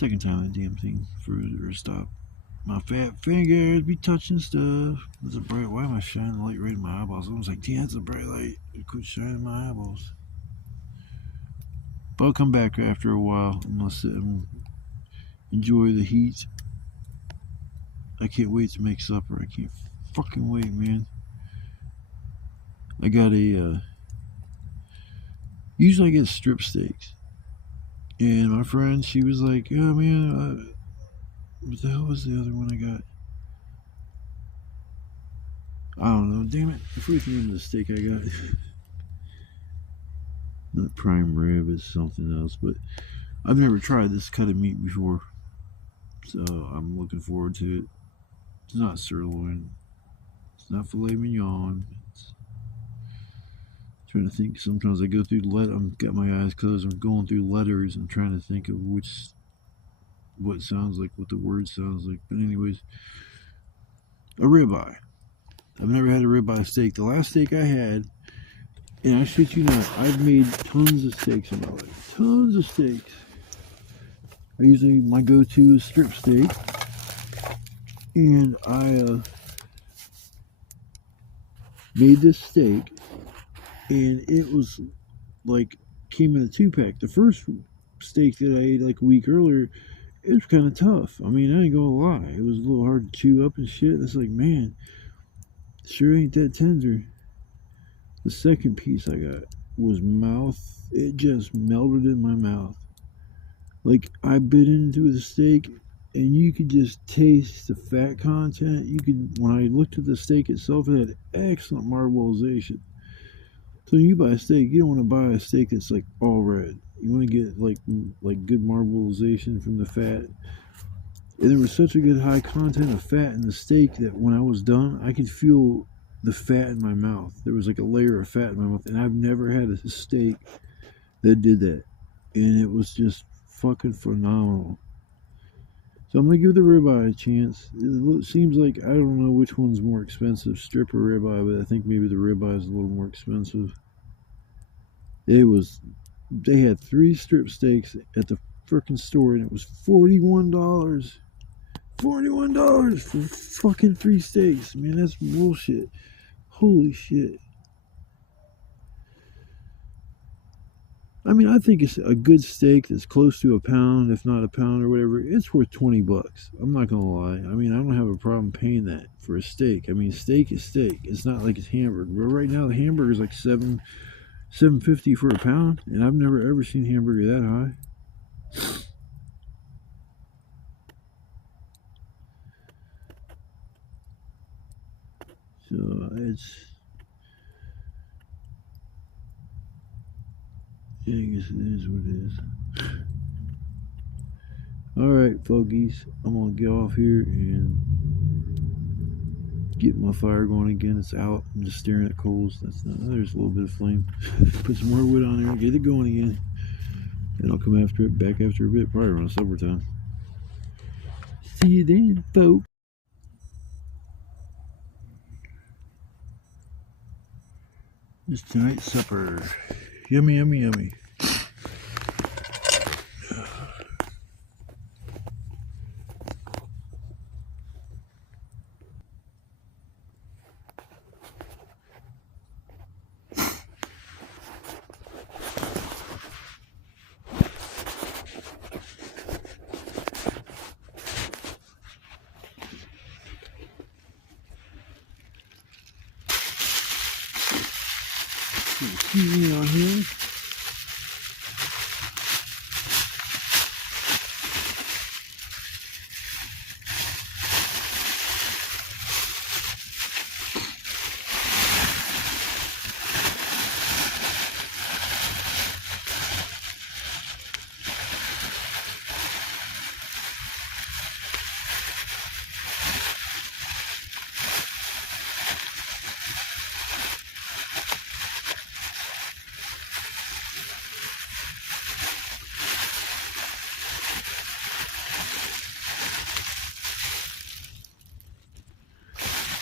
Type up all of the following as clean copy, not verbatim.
Second time that damn thing froze or stopped. My fat fingers be touching stuff. It's a bright. Why am I shining the light right in my eyeballs? I was like, damn, it's a bright light. It quit shining my eyeballs. But I'll come back after a while. I'm gonna sit and enjoy the heat. I can't wait to make supper. I can't fucking wait, man. I got a. Usually I get strip steaks. And my friend, she was like, oh man, what the hell was the other one I got? I don't know, damn it. I forget the name of the steak I got. Not prime rib, it's something else. But I've never tried this cut of meat before. So I'm looking forward to it. It's not sirloin. It's not filet mignon. It's trying to think. Sometimes I go through I've got my eyes closed. I'm going through letters. I'm trying to think of what it sounds like, what the word sounds like. But anyways, a ribeye. I've never had a ribeye steak. The last steak I had, and I shit you not, I've made tons of steaks in my life. Tons of steaks. My go-to is strip steak. And I made this steak, and it was like, came in a 2-pack. The first steak that I ate like a week earlier, it was kind of tough. I mean, I ain't gonna lie. It was a little hard to chew up and shit. It's like, man, sure ain't that tender. The second piece I got was it just melted in my mouth. Like, I bit into the steak, and you could just taste the fat content. When I looked at the steak itself, it had excellent marbleization. So when you buy a steak, you don't want to buy a steak that's like all red. You want to get like good marbleization from the fat. And there was such a good high content of fat in the steak that when I was done, I could feel the fat in my mouth. There was like a layer of fat in my mouth, and I've never had a steak that did that. And it was just fucking phenomenal. So I'm gonna give the ribeye a chance. It seems like, I don't know which one's more expensive, strip or ribeye, but I think maybe the ribeye is a little more expensive. They had 3 strip steaks at the frickin' store, and it was $41. $41 for fucking 3 steaks. Man, that's bullshit. Holy shit. I mean, I think it's a good steak that's close to a pound, if not a pound or whatever. It's worth $20. I'm not gonna lie. I mean, I don't have a problem paying that for a steak. I mean, steak is steak. It's not like it's hamburger. But right now, the hamburger is like $7.50 for a pound, and I've never ever seen hamburger that high. So I guess it is what it is. Alright, folkies, I'm gonna get off here and get my fire going again. It's out. I'm just staring at coals. There's a little bit of flame. Put some more wood on there, get it going again. And I'll come back after a bit, probably around supper time. See you then, folks. It's tonight's supper. Yummy, yummy, yummy. Seasoning on here.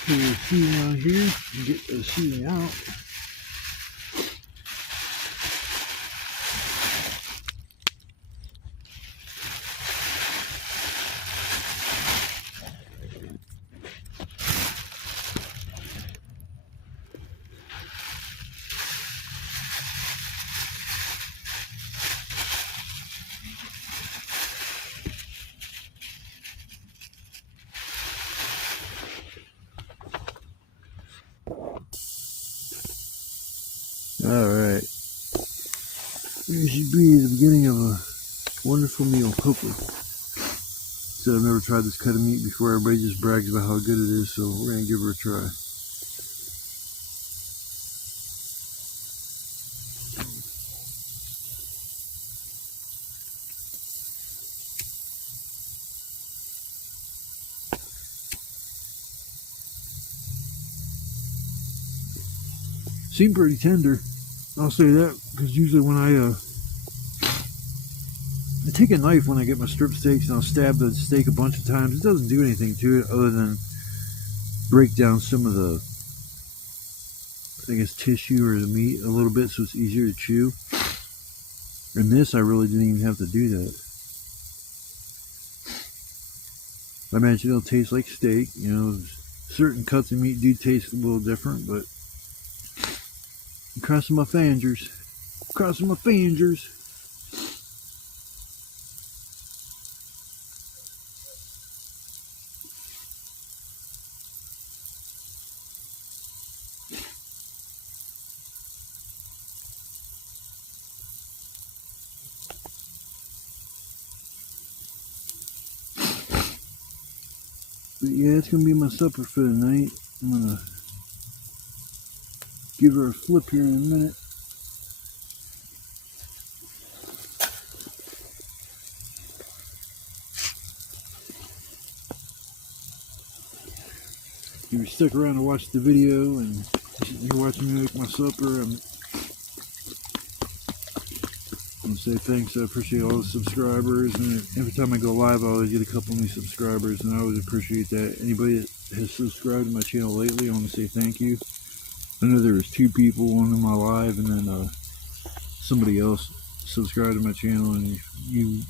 Put a seasoning on here and get the seasoning out. Alright. This should be the beginning of a wonderful meal, hopefully. Said I've never tried this cut of meat before. Everybody just brags about how good it is, so we're going to give her a try. Seemed pretty tender. I'll say that, because usually when I take a knife when I get my strip steaks and I'll stab the steak a bunch of times. It doesn't do anything to it other than break down some of the, I guess, tissue or the meat a little bit so it's easier to chew. And this, I really didn't even have to do that. I imagine it'll taste like steak. You know, certain cuts of meat do taste a little different, but I'm crossing my fingers. Crossing my fingers. But yeah, it's going to be my supper for the night. I'm going to give her a flip here in a minute. If you stuck around to watch the video and you're watching me make my supper, I'm going to say thanks. I appreciate all the subscribers, and every time I go live I always get a couple new subscribers, and I always appreciate that. Anybody that has subscribed to my channel lately, I want to say thank you. I know there was 2 people, one in my live and then somebody else subscribed to my channel, and you're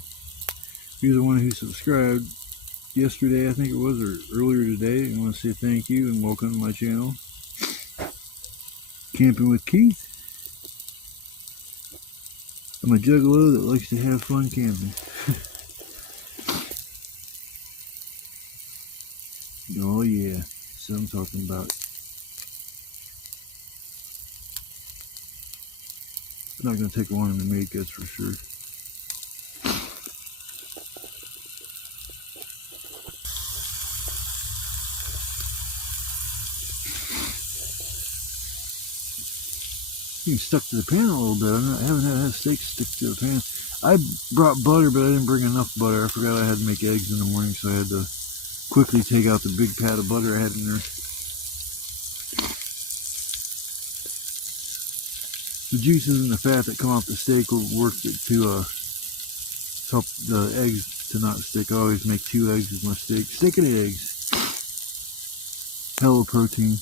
the one who subscribed yesterday, I think it was, or earlier today. I want to say thank you and welcome to my channel. Camping with Keith. I'm a juggalo that likes to have fun camping. Oh yeah, that's what I'm talking about. It's not going to take long to make, that's for sure. Being stuck to the pan a little bit. I haven't had that steak stick to the pan. I brought butter, but I didn't bring enough butter. I forgot I had to make eggs in the morning, so I had to quickly take out the big pat of butter I had in there. The juices and the fat that come off the steak will work to help the eggs to not stick. I always make 2 eggs with my steak. Steak and eggs. Hella protein.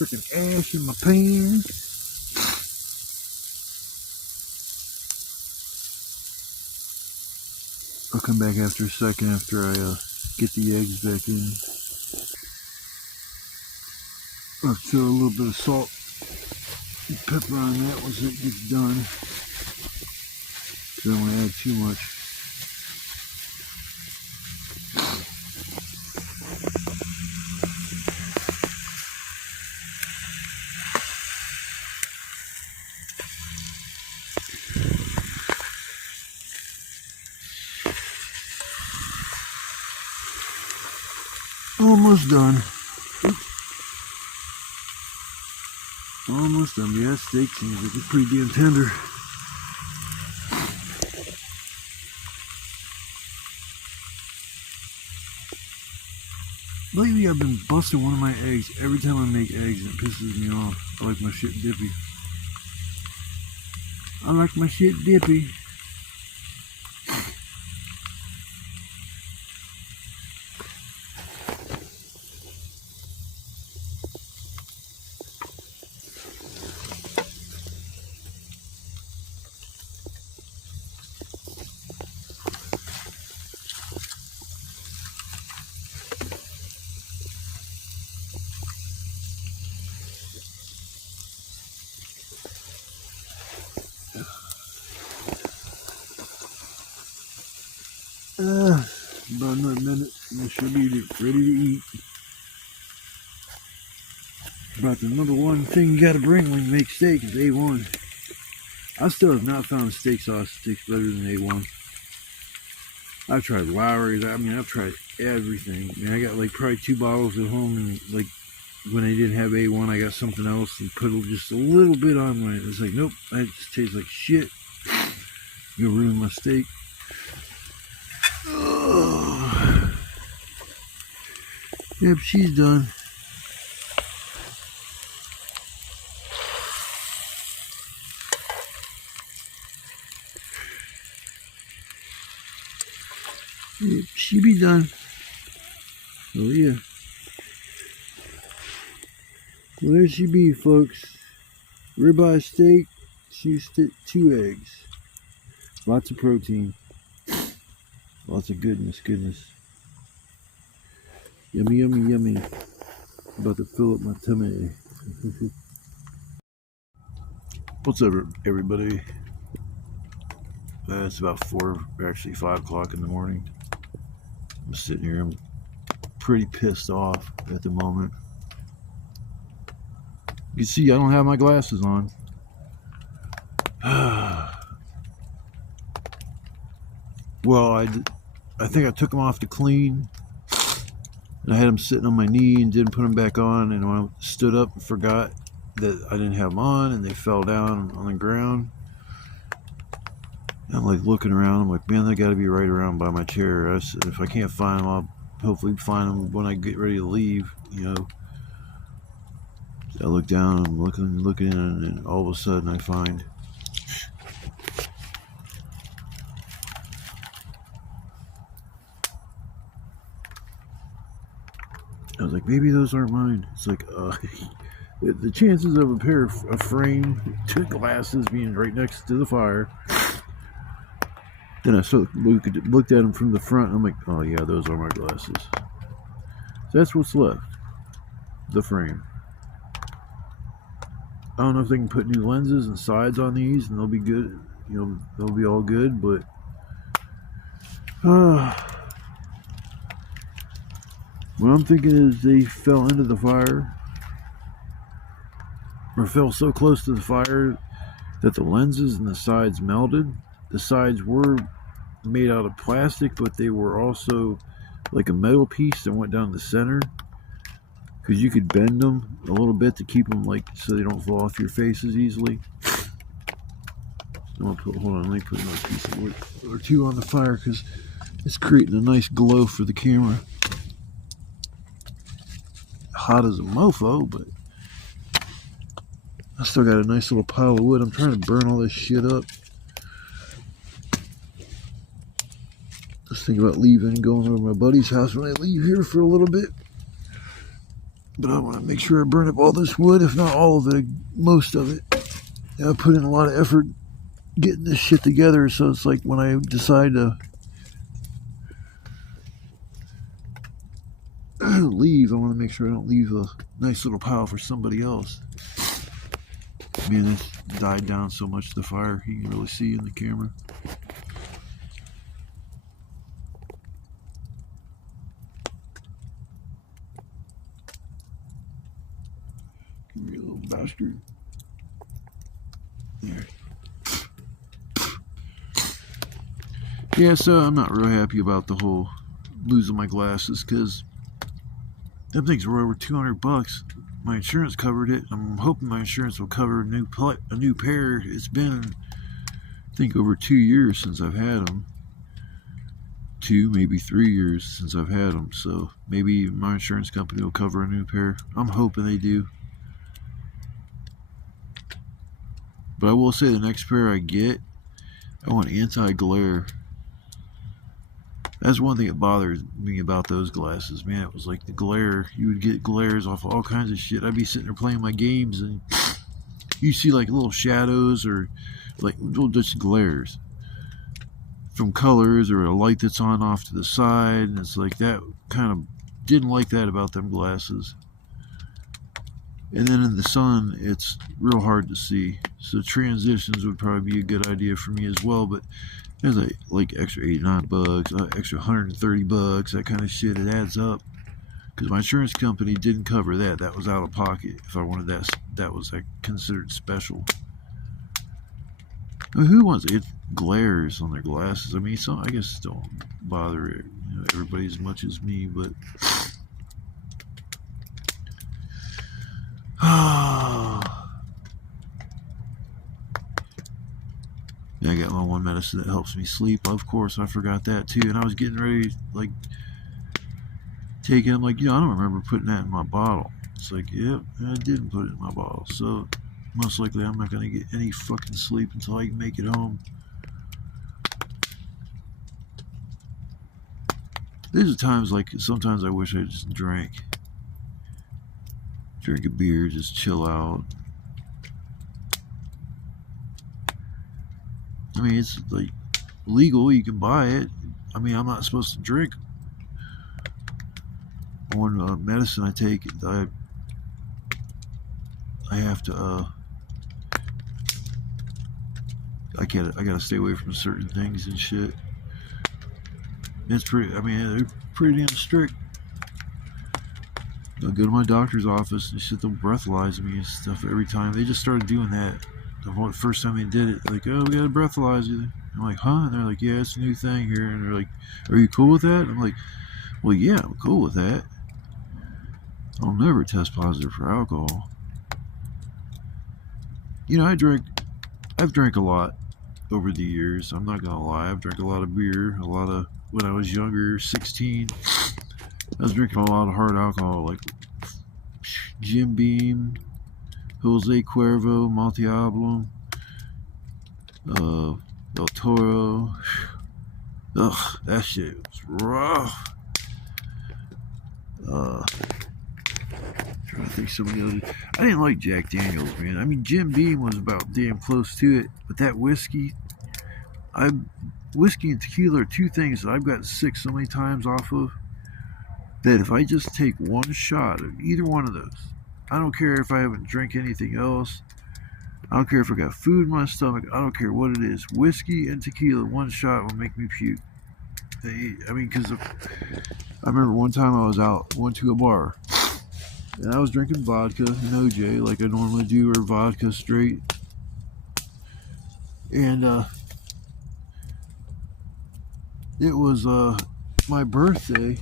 Freaking ash in my pan. I'll come back after a second after I get the eggs back in. I'll throw a little bit of salt and pepper on that once it gets done. I don't want to add too much. Almost done. Almost done. Yeah, steak seems like it's pretty damn tender. Lately I've been busting one of my eggs every time I make eggs, and it pisses me off. I like my shit dippy. I like my shit dippy. About another minute. We should be ready to eat. About the number one thing you gotta bring when you make steak is A1. I still have not found a steak sauce that tastes better than A1. I've tried Lowry's. I mean, I've tried everything. I mean, I got like probably 2 bottles at home, and like when I didn't have A1, I got something else and put just a little bit on my. It's like, nope, that just tastes like shit. You'll ruin my steak. Oh. Yep, she's done. Yep, she be done. Oh yeah. Well, there she be, folks. Ribeye steak, 2 eggs. Lots of protein. Lots of goodness. Yummy, yummy, yummy. About to fill up my tummy. What's up, everybody? It's about 5 o'clock in the morning. I'm sitting here. I'm pretty pissed off at the moment. You can see I don't have my glasses on. Well, I think I took them off to clean, and I had them sitting on my knee and didn't put them back on, and when I stood up and forgot that I didn't have them on, and they fell down on the ground. I'm like looking around, I'm like, man, they got to be right around by my chair. I said, if I can't find them, I'll hopefully find them when I get ready to leave, you know. I look down, I'm looking, and all of a sudden I find I was like, maybe those aren't mine. It's like, the chances of a frame, 2 glasses being right next to the fire. Then I looked at them from the front, and I'm like, oh yeah, those are my glasses. So that's what's left, the frame. I don't know if they can put new lenses and sides on these, and they'll be good. You know, they'll be all good, but what I'm thinking is they fell into the fire, or fell so close to the fire that the lenses and the sides melted. The sides were made out of plastic, but they were also like a metal piece that went down the center, because you could bend them a little bit to keep them like so they don't fall off your faces easily. Hold on, let me put another piece of wood or 2 on the fire because it's creating a nice glow for the camera. Hot as a mofo, but I still got a nice little pile of wood. I'm trying to burn all this shit up. Just think about leaving and going over to my buddy's house when I leave here for a little bit. But I want to make sure I burn up all this wood, if not all of it, most of it. I put in a lot of effort getting this shit together, so it's like when I decide to leave, I want to make sure I don't leave a nice little pile for somebody else. Man, it's died down so much, the fire, you can really see in the camera. Come here, little bastard. There. Yeah, so I'm not real happy about the whole losing my glasses, because them things were over $200. My insurance covered it. I'm hoping my insurance will cover a new pair. It's been, I think, over 2 years since I've had them. 2, maybe 3 years since I've had them. So maybe my insurance company will cover a new pair. I'm hoping they do. But I will say the next pair I get, I want anti-glare. That's one thing that bothers me about those glasses, man. It was like the glare. You would get glares off all kinds of shit. I'd be sitting there playing my games, and you see like little shadows or like little just glares from colors or a light that's on off to the side. And it's like that kind of didn't like that about them glasses. And then in the sun, it's real hard to see. So transitions would probably be a good idea for me as well. But There's like extra $89, extra $130, that kind of shit. It adds up because my insurance company didn't cover that. That was out of pocket. If I wanted that, that was like considered special. I mean, who wants it? Glares on their glasses. I mean, some I guess don't bother everybody as much as me, but yeah, I got my one medicine that helps me sleep. Of course, I forgot that too, and I was getting ready to like take it. I'm like, I don't remember putting that in my bottle. It's like, yep, I didn't put it in my bottle, so most likely I'm not gonna get any fucking sleep until I can make it home. There's times like sometimes I wish I just drink a beer, just chill out. I mean, it's like legal, you can buy it. I mean, I'm not supposed to drink on medicine I take. I have to. I gotta stay away from certain things and shit. It's pretty. I mean, they're pretty damn strict. I go to my doctor's office and shit. They'll breathalyze me and stuff every time. They just started doing that. The first time they did it, like, oh, we gotta breathalyze you. I'm like, huh? And they're like, yeah, it's a new thing here. And they're like, are you cool with that? And I'm like, well, yeah, I'm cool with that. I'll never test positive for alcohol. I've drank a lot over the years. I'm not gonna lie. I've drank a lot of beer, when I was younger, 16. I was drinking a lot of hard alcohol, like Jim Beam, Jose Cuervo, Monteablum, El Toro. Ugh, that shit was rough. Trying to think some of the other. I didn't like Jack Daniels, man. I mean, Jim Beam was about damn close to it, but that whiskey, whiskey and tequila are two things that I've gotten sick so many times off of that if I just take one shot of either one of those, I don't care if I haven't drank anything else. I don't care if I got food in my stomach. I don't care what it is. Whiskey and tequila, one shot will make me puke. I mean, because I remember one time I was out, went to a bar, and I was drinking vodka and OJ like I normally do, or vodka straight. And it was my birthday.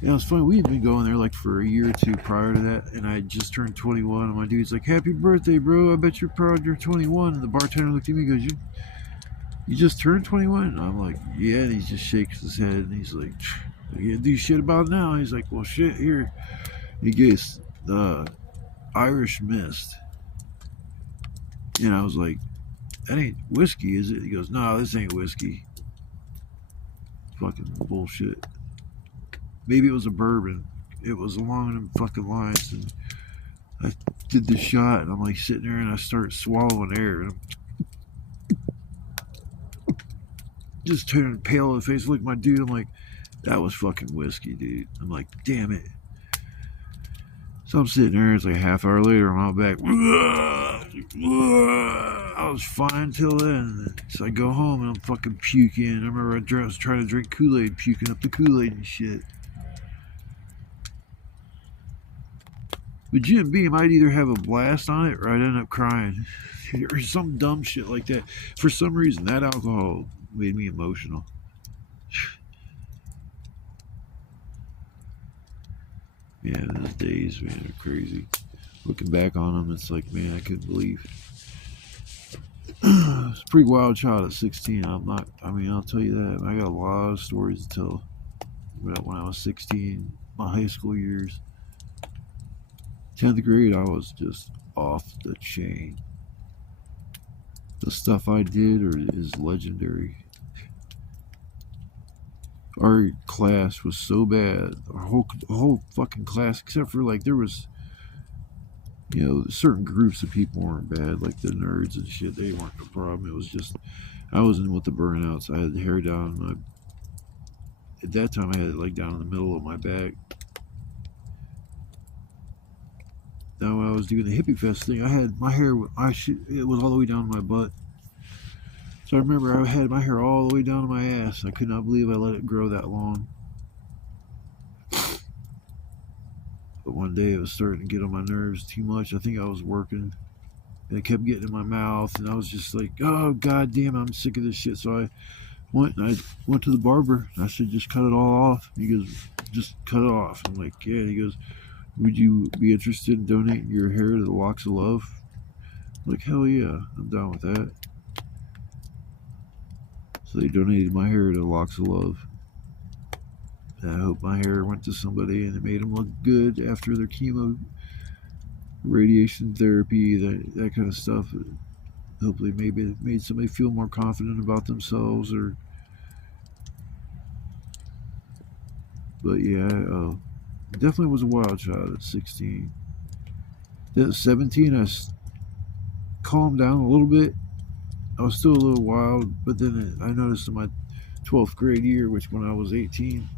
Yeah, it was funny. We had been going there like for a year or two prior to that, and I had just turned 21. And my dude's like, "Happy birthday, bro! I bet you're proud you're 21." And the bartender looked at me and goes, "You just turned 21?" And I'm like, "Yeah." And he just shakes his head and he's like, "You gotta do shit about it now." And he's like, "Well, shit, here." He gets the Irish Mist, and I was like, "That ain't whiskey, is it?" He goes, "No, this ain't whiskey." Fucking bullshit. Maybe it was a bourbon. It was along them fucking lines, and I did the shot, and I'm like sitting there, and I start swallowing air, and I'm just turning pale in the face. Look at my dude. I'm like, that was fucking whiskey, dude. I'm like, damn it. So I'm sitting there. It's like a half hour later. I'm out back. I was fine till then. So I go home and I'm fucking puking. I remember I was trying to drink Kool-Aid, puking up the Kool-Aid and shit. But Jim Beam, I'd either have a blast on it or I'd end up crying. Or some dumb shit like that. For some reason, that alcohol made me emotional. Yeah, those days, man, are crazy. Looking back on them, it's like, man, I couldn't believe. It's a pretty wild child at 16. I'll tell you that. I got a lot of stories to tell when I was 16, my high school years. 10th grade, I was just off the chain. The stuff I did is legendary. Our class was so bad. Our whole fucking class, except for like there was, certain groups of people weren't bad, like the nerds and shit. They weren't the problem. It was just I was in with the burnouts. I had the hair down at that time I had it like down in the middle of my back. Now when I was doing the hippie fest thing, I had my hair. It was all the way down to my butt. So I remember I had my hair all the way down to my ass. I could not believe I let it grow that long. But one day it was starting to get on my nerves too much. I think I was working, and it kept getting in my mouth, and I was just like, oh god damn, I'm sick of this shit. So I went to the barber, and I said, just cut it all off. He goes, just cut it off. I'm like, yeah. He goes, would you be interested in donating your hair to the Locks of Love? I'm like, hell yeah, I'm down with that. So they donated my hair to the Locks of Love. And I hope my hair went to somebody and it made them look good after their chemo, radiation therapy, that kind of stuff. Hopefully maybe it made somebody feel more confident about themselves. But yeah, definitely was a wild child at 16. At 17, I calmed down a little bit. I was still a little wild, but then I noticed in my 12th grade year, which when I was 18,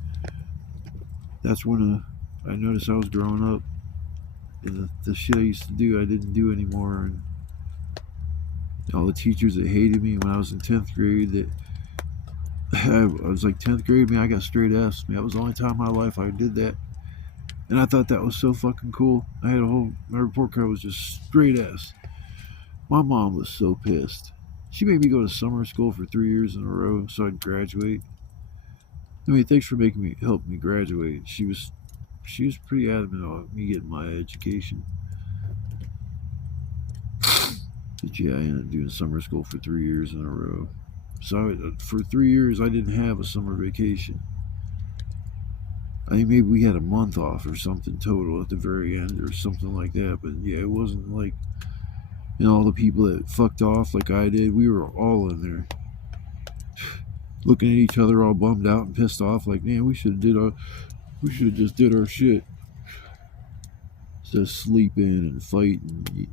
that's when I noticed I was growing up. And the shit I used to do, I didn't do anymore. And all the teachers that hated me when I was in 10th grade, that I was like 10th grade, man, I got straight F's. Man, that was the only time in my life I did that. And I thought that was so fucking cool. My report card was just straight F's. My mom was so pissed. She made me go to summer school for 3 years in a row so I'd graduate. I mean, thanks for help me graduate. She was pretty adamant on me getting my education. But yeah, I ended up doing summer school for 3 years in a row. So for 3 years, I didn't have a summer vacation. I mean, maybe we had a month off or something total at the very end or something like that. But yeah, it wasn't like, all the people that fucked off like I did, we were all in there looking at each other all bummed out and pissed off, like, man, we should have just did our shit instead of sleeping and fighting.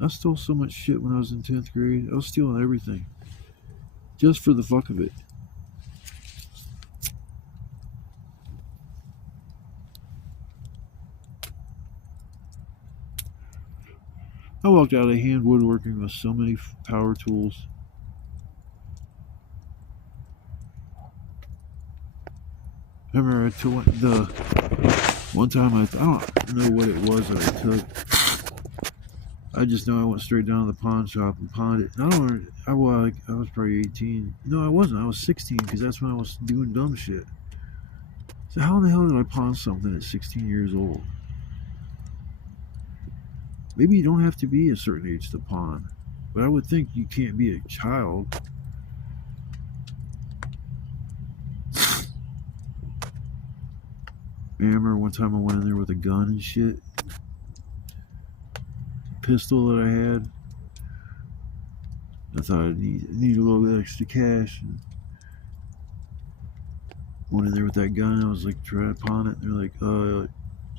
I stole so much shit when I was in 10th grade. I was stealing everything just for the fuck of it. I walked out of hand woodworking with so many power tools. I remember one time I don't know what it was that I took. I just know I went straight down to the pawn shop and pawned it. And I was probably 18. No, I wasn't. I was 16 because that's when I was doing dumb shit. So how in the hell did I pawn something at 16 years old? Maybe you don't have to be a certain age to pawn, but I would think you can't be a child. I remember one time I went in there with a gun and shit. Pistol that I had. I thought I need a little bit extra cash. And went in there with that gun. I was like, trying to pawn it. And they're like,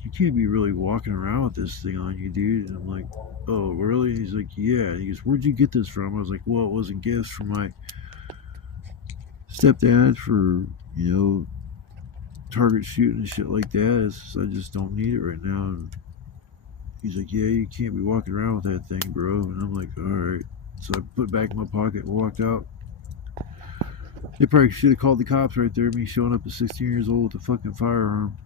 you can't be really walking around with this thing on you, dude. And I'm like, oh, really? He's like, yeah. He goes, where'd you get this from? I was like, well, it was a gift from my stepdad for, target shooting and shit like that. I just don't need it right now. And he's like, yeah, you can't be walking around with that thing, bro. And I'm like, all right. So I put it back in my pocket and walked out. They probably should have called the cops right there, me showing up at 16 years old with a fucking firearm.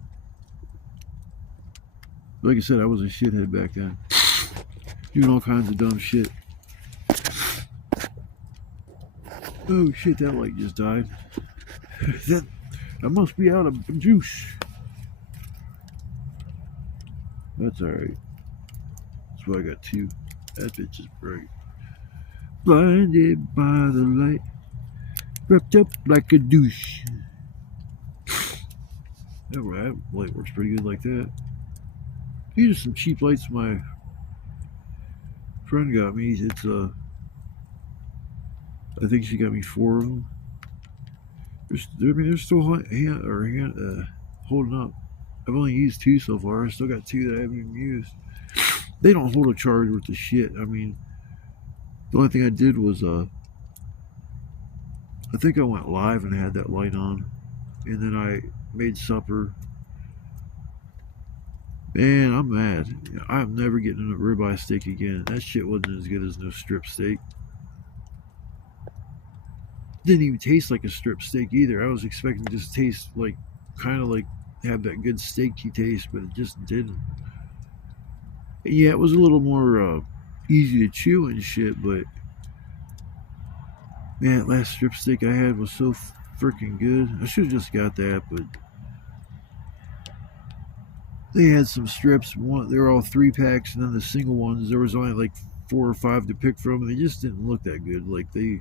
Like I said, I was a shithead back then. Doing all kinds of dumb shit. Oh shit, that light just died. I must be out of juice. That's alright. That's why I got two. That bitch is bright. Blinded by the light. Wrapped up like a douche. Alright, light works pretty good like that. These are some cheap lights my friend got me. It's I think she got me 4 of them. They're still holding up. I've only used 2 so far. I still got 2 that I haven't even used. They don't hold a charge worth the shit. I mean, the only thing I did was I think I went live and had that light on, and then I made supper. Man, I'm mad. I'm never getting a ribeye steak again. That shit wasn't as good as no strip steak. Didn't even taste like a strip steak either. I was expecting to just taste like, kind of like, have that good steaky taste, but it just didn't. And yeah, it was a little more easy to chew and shit, but man, that last strip steak I had was so freaking good. I should have just got that, but they had some strips. They were all 3-packs, and then the single ones, there was only like 4 or 5 to pick from, and they just didn't look that good. Like the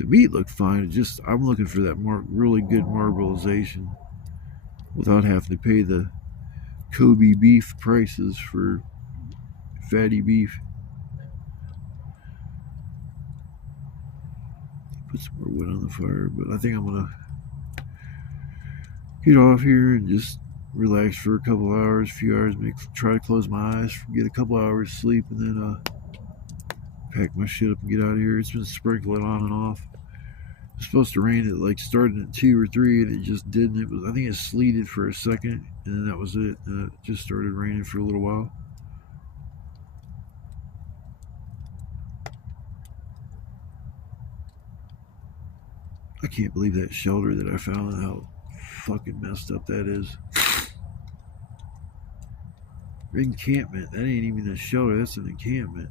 meat looked fine. It just, I'm looking for that really good marbleization without having to pay the Kobe beef prices for fatty beef. Put some more wood on the fire, but I think I'm gonna get off here and just relax for a couple hours, few hours, try to close my eyes, get a couple hours sleep, and then pack my shit up and get out of here. It's been sprinkling on and off. It was supposed to rain at like starting at 2 or 3, and it just didn't. I think it sleeted for a second, and then that was it. And it just started raining for a little while. I can't believe that shelter that I found and how fucking messed up that is. Encampment. That ain't even a shelter. That's an encampment.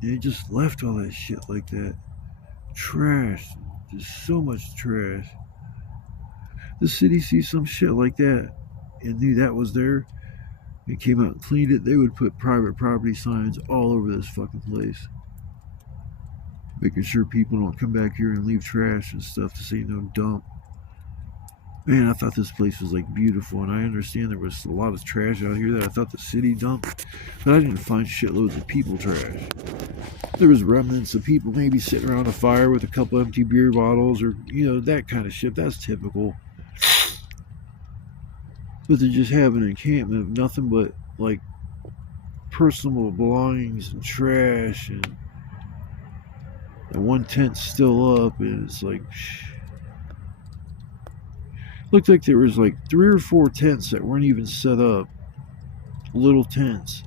And it just left all that shit like that. Trash. Just so much trash. The city sees some shit like that and knew that was there and came out and cleaned it, they would put private property signs all over this fucking place, making sure people don't come back here and leave trash and stuff to say no dump. Man, I thought this place was like beautiful, and I understand there was a lot of trash out here that I thought the city dumped, but I didn't find shitloads of people trash. There was remnants of people maybe sitting around a fire with a couple empty beer bottles, or that kind of shit. That's typical. But to just have an encampment of nothing but like personal belongings and trash, and one tent's still up, and it's like looked like there was like 3 or 4 tents that weren't even set up. Little tents.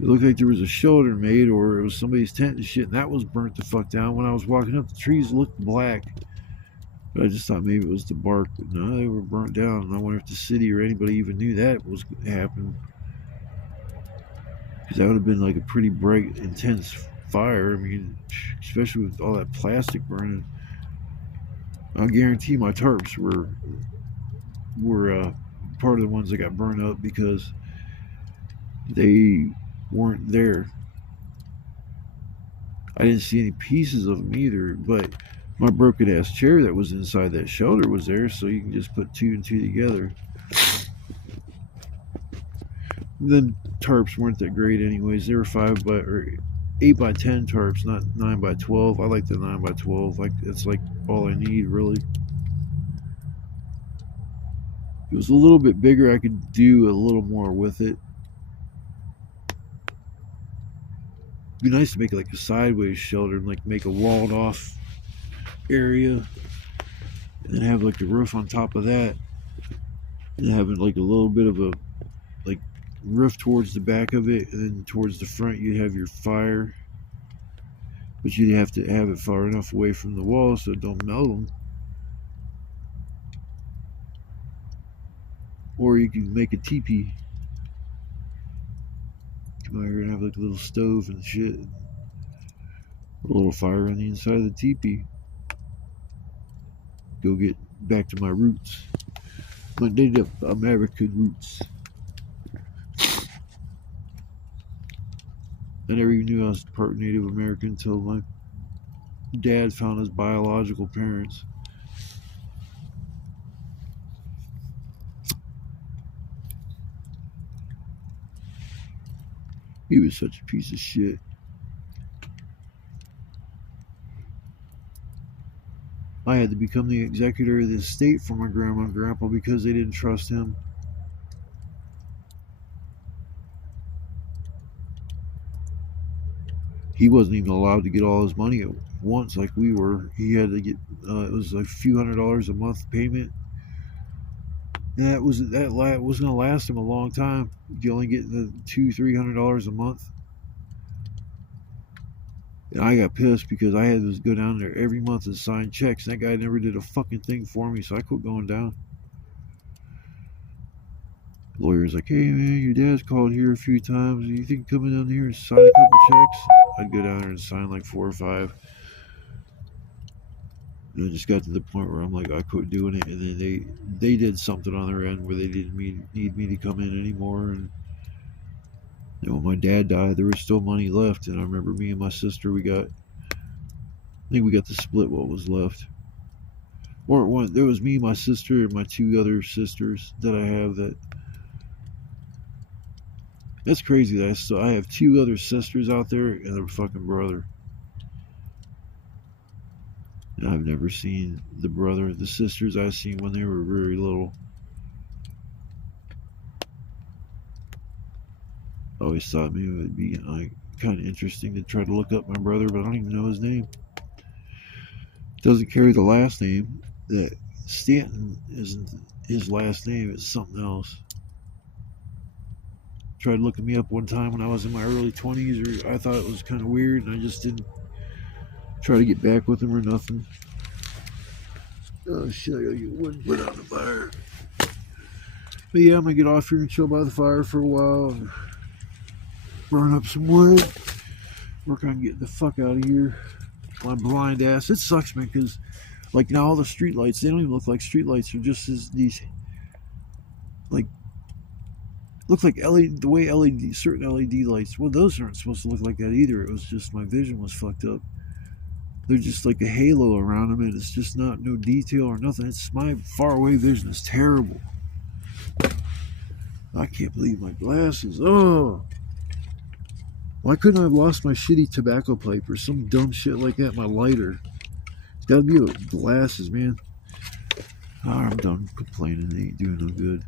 It looked like there was a shelter made, or it was somebody's tent and shit, and that was burnt the fuck down. When I was walking up, the trees looked black. But I just thought maybe it was the bark, but no, they were burnt down. And I wonder if the city or anybody even knew that was happening. Because that would have been like a pretty bright, intense fire. I mean, especially with all that plastic burning. I guarantee my tarps were part of the ones that got burned up because they weren't there. I didn't see any pieces of them either, but my broken ass chair that was inside that shelter was there, so you can just put 2 and 2 together. The tarps weren't that great anyways. They were 8 by 10 tarps, not 9 by 12. I like the 9 by 12. Like it's like all I need really. If it was a little bit bigger, I could do a little more with it. It'd be nice to make like a sideways shelter and like make a walled off area, and then have like the roof on top of that, and having like a little bit of a like roof towards the back of it, and then towards the front you'd have your fire, but you'd have to have it far enough away from the wall so it don't melt them. Or you can make a teepee. Come out here and have like a little stove and shit, a little fire on the inside of the teepee. Go get back to my roots, my Native American roots. I never even knew I was part Native American until my dad found his biological parents. He was such a piece of shit. I had to become the executor of the estate for my grandma and grandpa because they didn't trust him. He wasn't even allowed to get all his money at once like we were. He had to get, it was like a few $100s a month payment. And that was gonna last him a long time. You only get the $200-300 a month. And I got pissed because I had to go down there every month and sign checks. And that guy never did a fucking thing for me, so I quit going down. The lawyer's like, "Hey man, your dad's called here a few times. You think coming down here and sign a couple checks?" I'd go down there and sign like 4 or 5. And I just got to the point where I'm like, I quit doing it. And then they did something on their end where they didn't need me to come in anymore. And when my dad died, there was still money left. And I remember me and my sister, I think we got to split what was left. Or there was me, my sister, and my 2 other sisters that I have. That's crazy that I have 2 other sisters out there and a fucking brother. And I've never seen the brother. The sisters I seen when they were very little. I always thought maybe it would be like kind of interesting to try to look up my brother, but I don't even know his name. Doesn't carry the last name. That Stanton isn't his last name. It's something else. Tried looking me up one time when I was in my early 20s, or I thought it was kind of weird, and I just didn't try to get back with him or nothing. Oh shit, I gotta get wood put on the fire. But yeah, I'm gonna get off here and chill by the fire for a while, and burn up some wood, work on getting the fuck out of here. My blind ass. It sucks, man, because like now all the street lights, they don't even look like street lights. They're just these like look like LED, the way certain LED lights. Well, those aren't supposed to look like that either. It was just my vision was fucked up. They're just like a halo around them, and it's just not no detail or nothing. It's my far away vision is terrible. I can't believe my glasses. Oh, why couldn't I have lost my shitty tobacco pipe or some dumb shit like that? My lighter. It's gotta be with glasses, man. I'm done complaining. They ain't doing no good.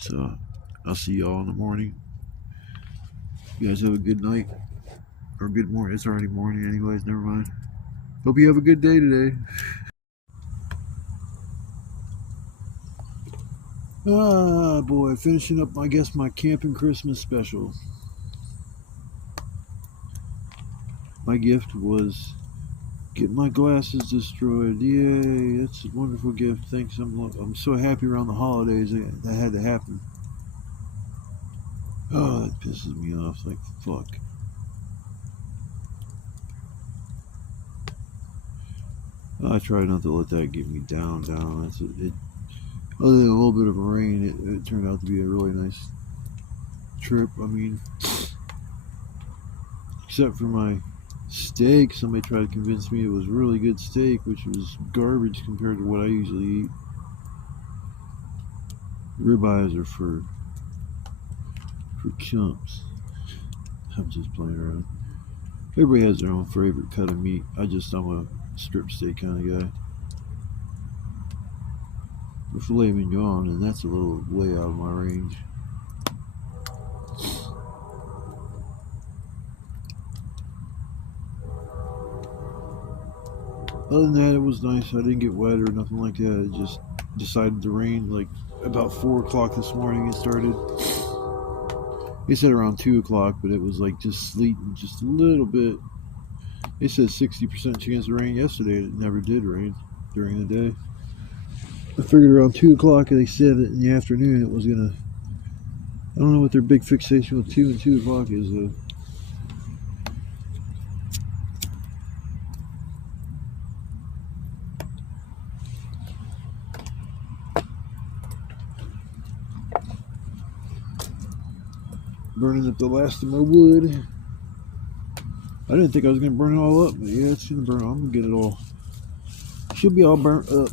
So I'll see y'all in the morning. You guys have a good night. Or good morning. It's already morning anyways. Never mind. Hope you have a good day today. Ah, boy. Finishing up, I guess, my camping Christmas special. My gift was get my glasses destroyed. Yay. That's a wonderful gift. Thanks. I'm so happy around the holidays that had to happen. Oh, that pisses me off. Like, fuck. I try not to let that get me down. That's it. Other than a little bit of rain, it turned out to be a really nice trip. I mean, except for my steak, somebody tried to convince me it was really good steak, which was garbage compared to what I usually eat. Ribeyes are for chumps. I'm just playing around. Everybody has their own favorite cut of meat. I'm a strip steak kind of guy. For filet mignon, and that's a little way out of my range. Other than that, it was nice. I didn't get wet or nothing like that. It just decided to rain like about 4 o'clock this morning. It started. They said around 2 o'clock, but it was like just sleeting just a little bit. They said 60% chance of rain yesterday, and it never did rain during the day. I figured around 2 o'clock, and they said that in the afternoon it was gonna. I don't know what their big fixation with 2 and 2 o'clock is, though. Burning up the last of my wood. I didn't think I was gonna burn it all up, but yeah, it's gonna burn. I'm gonna get it all. Should be all burnt up.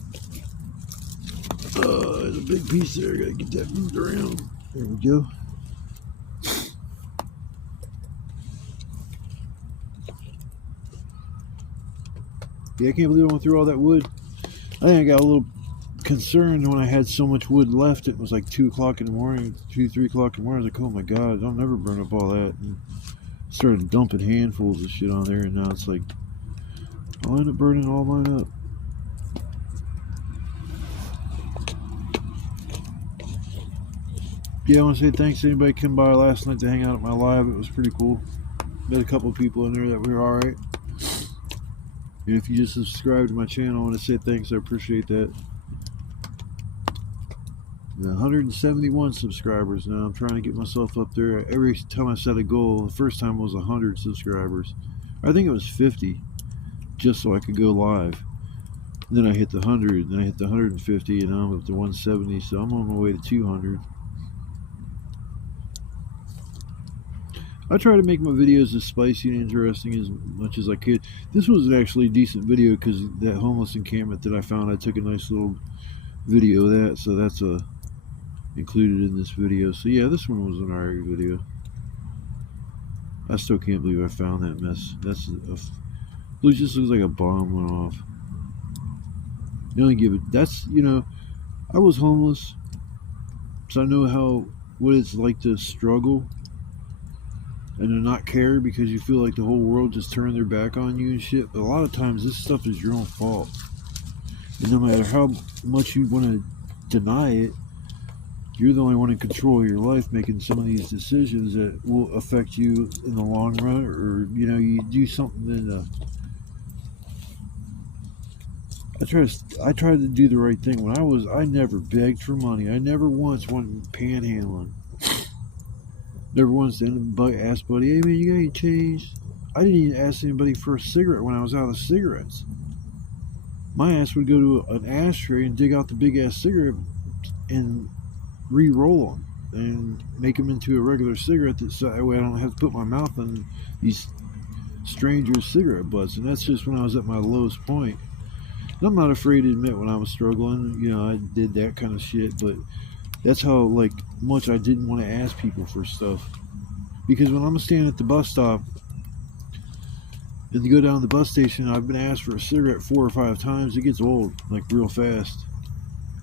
There's a big piece there. I gotta get that moved around. There we go. Yeah, I can't believe I went through all that wood. I think I got a little concerned when I had so much wood left. It was like 2 o'clock in the morning, 3 o'clock in the morning. I was like, oh my god, I'll never burn up all that. And started dumping handfuls of shit on there, and now it's like I'll end up burning all mine up. Yeah, I want to say thanks to anybody came by last night to hang out at my live. It was pretty cool. Met a couple of people in there that were alright. And if you just subscribe to my channel, I want to say thanks. I appreciate that. 171 subscribers now. I'm trying to get myself up there. Every time I set a goal, the first time was 100 subscribers. I think it was 50, just so I could go live. Then I hit the 100, then I hit the 150, and now I'm up to 170, so I'm on my way to 200. I try to make my videos as spicy and interesting as much as I could. This was actually a decent video because that homeless encampment that I found, I took a nice little video of that, so that's included in this video. So yeah, this one was an alright video. I still can't believe I found that mess. It just looks like a bomb went off. You only give it. That's, you know, I was homeless, so I know what it's like to struggle and to not care because you feel like the whole world just turned their back on you and shit. But a lot of times this stuff is your own fault. And no matter how much you want to deny it, you're the only one in control of your life, making some of these decisions that will affect you in the long run. Or, you know, you do something that I tried to do the right thing. I never begged for money. I never once went panhandling. Never once asked buddy, hey man, you got any change? I didn't even ask anybody for a cigarette when I was out of cigarettes. My ass would go to an ashtray and dig out the big ass cigarette and re-roll them and make them into a regular cigarette, that way I don't have to put my mouth on these strangers' cigarette butts. And that's just when I was at my lowest point. And I'm not afraid to admit when I was struggling, you know, I did that kind of shit, but that's how like much I didn't want to ask people for stuff. Because when I'm standing at the bus stop and to go down to the bus station, I've been asked for a cigarette 4 or 5 times. It gets old, like real fast.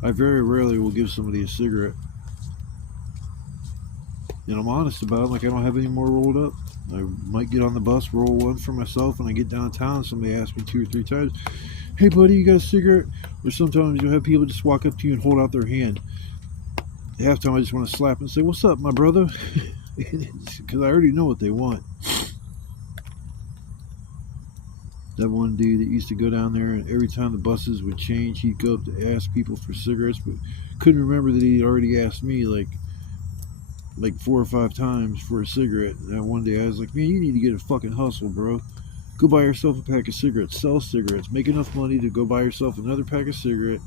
I very rarely will give somebody a cigarette. And I'm honest about it, like I don't have any more rolled up. I might get on the bus, roll one for myself, and I get downtown, somebody asks me 2 or 3 times, hey buddy, you got a cigarette? Or sometimes you'll have people just walk up to you and hold out their hand. Half the time I just want to slap and say, what's up, my brother? Because I already know what they want. That one dude that used to go down there, and every time the buses would change, he'd go up to ask people for cigarettes, but couldn't remember that he'd already asked me like 4 or 5 times for a cigarette. And that one day I was like, man, you need to get a fucking hustle, bro. Go buy yourself a pack of cigarettes, sell cigarettes, make enough money to go buy yourself another pack of cigarettes,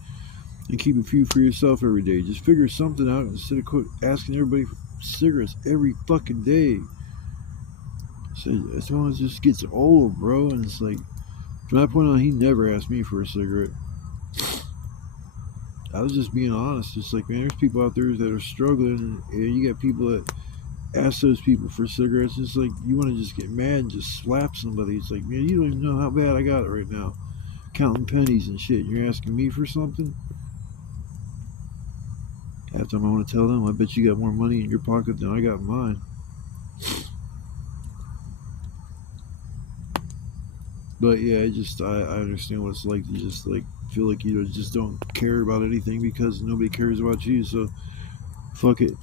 and keep a few for yourself every day. Just figure something out instead of asking everybody for cigarettes every fucking day. So that's when it just gets old, bro. And it's like, from that point on, he never asked me for a cigarette. I was just being honest. Just like, man, there's people out there that are struggling, and you got people that ask those people for cigarettes. It's like, you want to just get mad and just slap somebody. It's like, man, you don't even know how bad I got it right now. Counting pennies and shit. You're asking me for something? Half the time I want to tell them, I bet you got more money in your pocket than I got in mine. But yeah, I understand what it's like to just like feel like you just don't care about anything because nobody cares about you. So fuck it,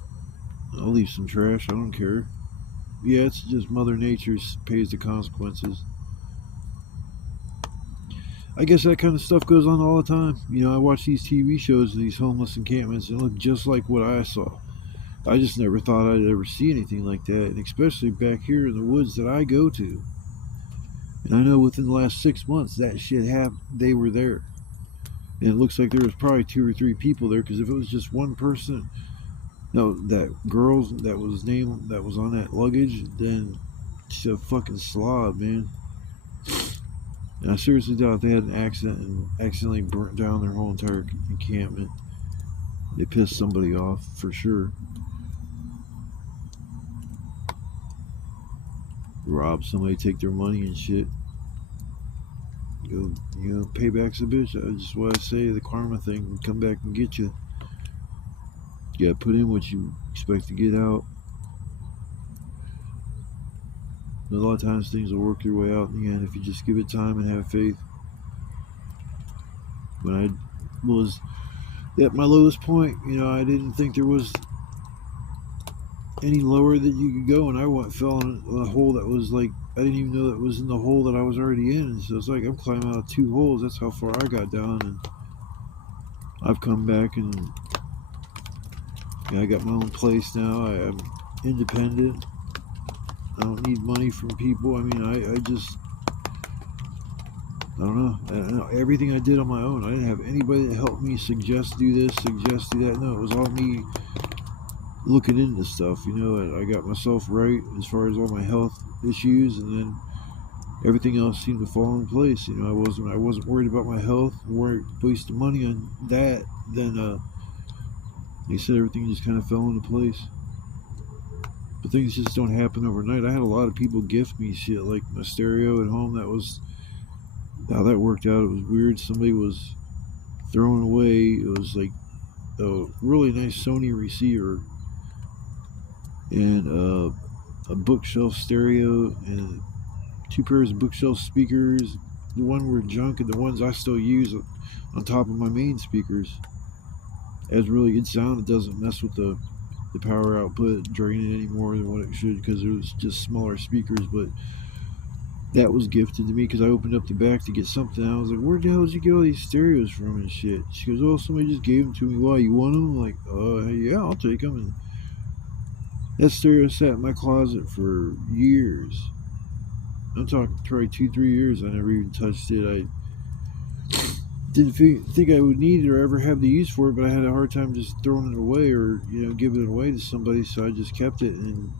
I'll leave some trash. I don't care. Yeah, it's just Mother Nature pays the consequences. I guess that kind of stuff goes on all the time. You know, I watch these TV shows of these homeless encampments and look just like what I saw. I just never thought I'd ever see anything like that, and especially back here in the woods that I go to. And I know within the last 6 months that shit happened. They were there. And it looks like there was probably 2 or 3 people there, because if it was just one person, no, that girl that was named, that was on that luggage, then she's a fucking slob, man. And I seriously doubt they had an accident and accidentally burnt down their whole entire encampment. They pissed somebody off, for sure. Rob somebody, take their money and shit. Go, you know, payback's a bitch. That's just what I say, the karma thing can come back and get you. You gotta put in what you expect to get out. And a lot of times things will work their way out in the end if you just give it time and have faith. When I was at my lowest point, you know, I didn't think there was any lower that you could go, and I fell in a hole that was like I didn't even know that was in the hole that I was already in. And so it's like I'm climbing out of 2 holes. That's how far I got down, and I've come back, and I got my own place now. I'm independent. I don't need money from people. I mean, I just I don't know. Everything I did on my own. I didn't have anybody that helped me suggest do this, suggest do that. No, it was all me looking into stuff. You know, I got myself right as far as all my health issues, and then everything else seemed to fall in place. You know, I wasn't worried about my health, weren't wasting money on that. Then they said everything just kind of fell into place. But things just don't happen overnight. I had a lot of people gift me shit like my stereo at home. That was how that worked out. It was weird. Somebody was throwing away. It was like a really nice Sony receiver and a bookshelf stereo and 2 pairs of bookshelf speakers. The one were junk, and the ones I still use on top of my main speakers. It has really good sound. It doesn't mess with the power output, drain it any more than what it should, because it was just smaller speakers. But that was gifted to me because I opened up the back to get something. I was like, where the hell did you get all these stereos from and shit? She goes, oh, somebody just gave them to me. Why, you want them? I'm like, yeah, I'll take them. And that stereo sat in my closet for years. I'm talking probably 2-3 years. I never even touched it. I didn't think I would need it or ever have the use for it, but I had a hard time just throwing it away or, you know, giving it away to somebody, so I just kept it. And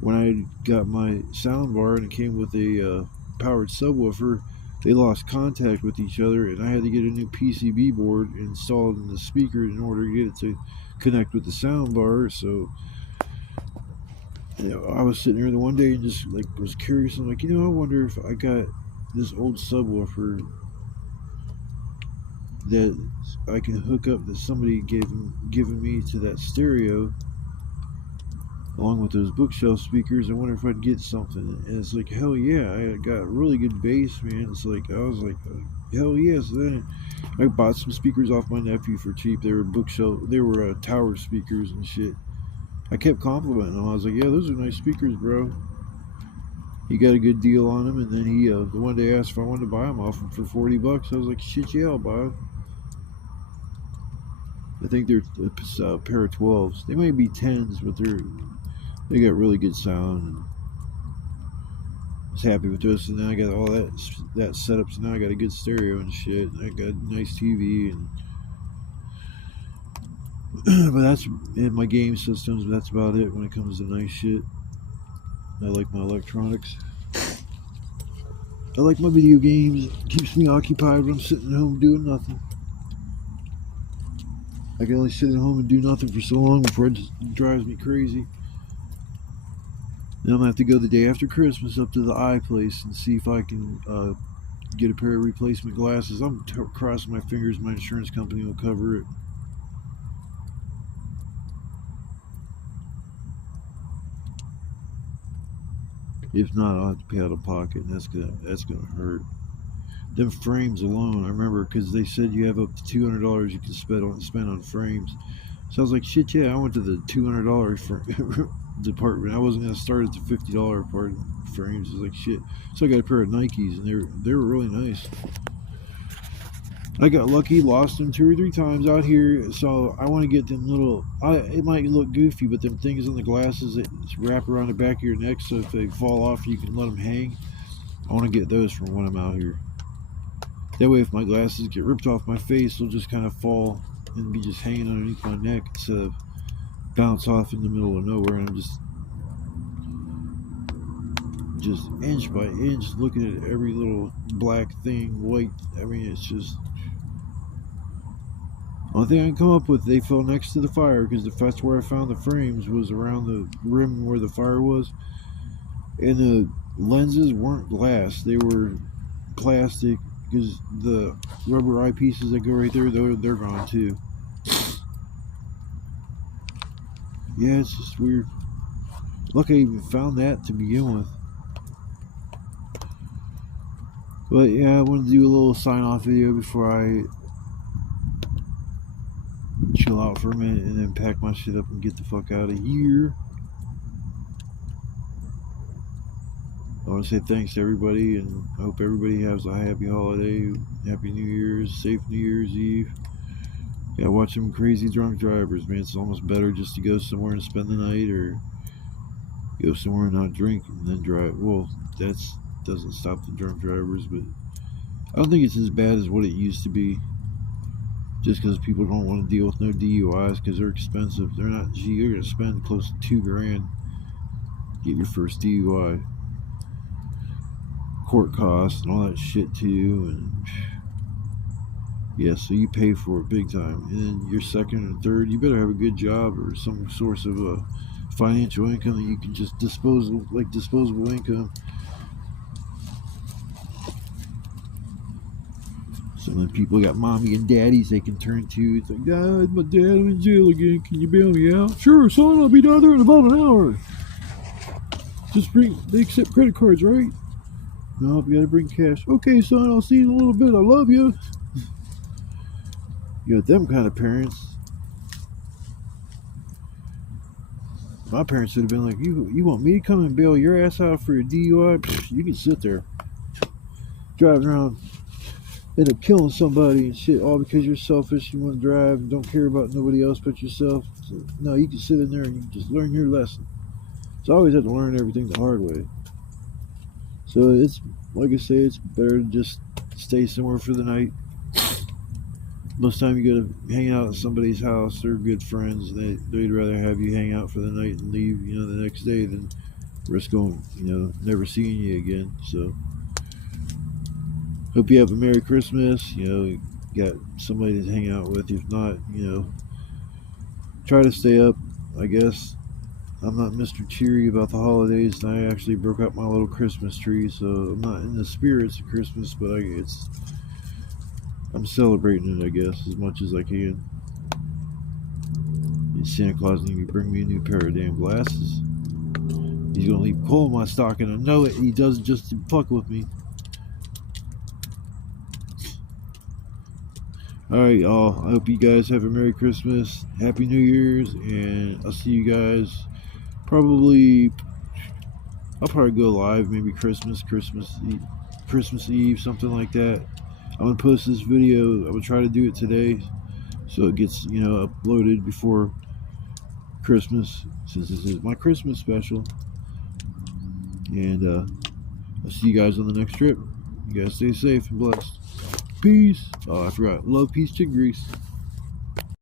when I got my sound bar and it came with a powered subwoofer, they lost contact with each other, and I had to get a new PCB board installed in the speaker in order to get it to connect with the sound bar. So, you know, I was sitting there the one day and just like was curious. I'm like, you know, I wonder if I got this old subwoofer that I can hook up that somebody given me to that stereo, along with those bookshelf speakers. I wonder if I'd get something. And it's like, hell yeah, I got really good bass, man. It's like, I was like, hell yes. So then I bought some speakers off my nephew for cheap. They were tower speakers and shit. I kept complimenting him. I was like, yeah, those are nice speakers, bro. He got a good deal on them, and then he the one day asked if I wanted to buy them off him for $40. I was like, shit, yeah, I'll buy them. I think they're a pair of 12s. They might be 10s, but they got really good sound. And I was happy with this, and then I got all that set up. So now I got a good stereo and shit. And I got a nice TV, and but that's in my game systems. But that's about it when it comes to nice shit. I like my electronics. I like my video games. It keeps me occupied when I'm sitting at home doing nothing. I can only sit at home and do nothing for so long before it just drives me crazy. Then I'm going to have to go the day after Christmas up to the eye place and see if I can get a pair of replacement glasses. I'm crossing my fingers my insurance company will cover it. If not, I'll have to pay out of pocket, and that's gonna hurt. Them frames alone, I remember, because they said you have up to $200 you can spend on frames. So I was like, shit, yeah, I went to the $200 department. I wasn't gonna start at the $50 part frames. I was like, shit. So I got a pair of Nikes, and they were really nice. I got lucky, lost them 2 or 3 times out here, so I want to get them little. It might look goofy, but them things on the glasses that wrap around the back of your neck, so if they fall off, you can let them hang. I want to get those for when I'm out here. That way, if my glasses get ripped off my face, they'll just kind of fall and be just hanging underneath my neck instead of bounce off in the middle of nowhere. And I'm just inch by inch looking at every little black thing, white. I mean, it's just. Only thing I can come up with, they fell next to the fire, because that's where I found the frames, was around the rim where the fire was. And the lenses weren't glass, they were plastic, because the rubber eyepieces that go right there, they're gone too. Yeah, it's just weird. Look, I even found that to begin with. But yeah, I wanted to do a little sign-off video before I chill out for a minute and then pack my shit up and get the fuck out of here. want to say thanks to everybody, and I hope everybody has a happy holiday, happy New Year's, safe New Year's Eve. Yeah, watch some crazy drunk drivers, man. It's almost better just to go somewhere and spend the night, or go somewhere and not drink and then drive. Well, that doesn't stop the drunk drivers, but I don't think it's as bad as what it used to be. Just because people don't want to deal with no DUIs because they're expensive. They're not. Gee, you're gonna spend close to $2,000 to get your first DUI. Court costs and all that shit too, and yeah, so you pay for it big time. And then your second and third, you better have a good job or some source of financial income that you can just disposable income. Some of the people got mommy and daddies they can turn to. It's like, God, my dad, I'm in jail again. Can you bail me out? Sure, son, I'll be down there in about an hour. They accept credit cards, right? No, you gotta bring cash. Okay, son, I'll see you in a little bit. I love you. You got them kind of parents. My parents would have been like, you want me to come and bail your ass out for a DUI? Pfft, you can sit there. Driving around, end up killing somebody and shit, all because you're selfish, you want to drive and don't care about nobody else but yourself. So, no, you can sit in there and you can just learn your lesson. So I always have to learn everything the hard way. So it's, like I say, it's better to just stay somewhere for the night. Most time you go to hang out at somebody's house, they're good friends, they'd rather have you hang out for the night and leave, the next day than risk going, never seeing you again. So hope you have a Merry Christmas. You got somebody to hang out with. If not, try to stay up, I guess. I'm not Mr. Cheery about the holidays, and I actually broke out my little Christmas tree, so I'm not in the spirits of Christmas, but I'm celebrating it, I guess, as much as I can. And Santa Claus needs to bring me a new pair of damn glasses. He's gonna leave coal in my stocking. I know it. He does it just to fuck with me. Alright, y'all. I hope you guys have a Merry Christmas, Happy New Year's, and I'll see you guys I'll probably go live, maybe Christmas Eve, something like that. I'm gonna post this video. I'm gonna try to do it today, so it gets uploaded before Christmas, since this is my Christmas special. And I'll see you guys on the next trip. You guys stay safe and blessed. Peace. Oh, I forgot. Love, peace, chick grease.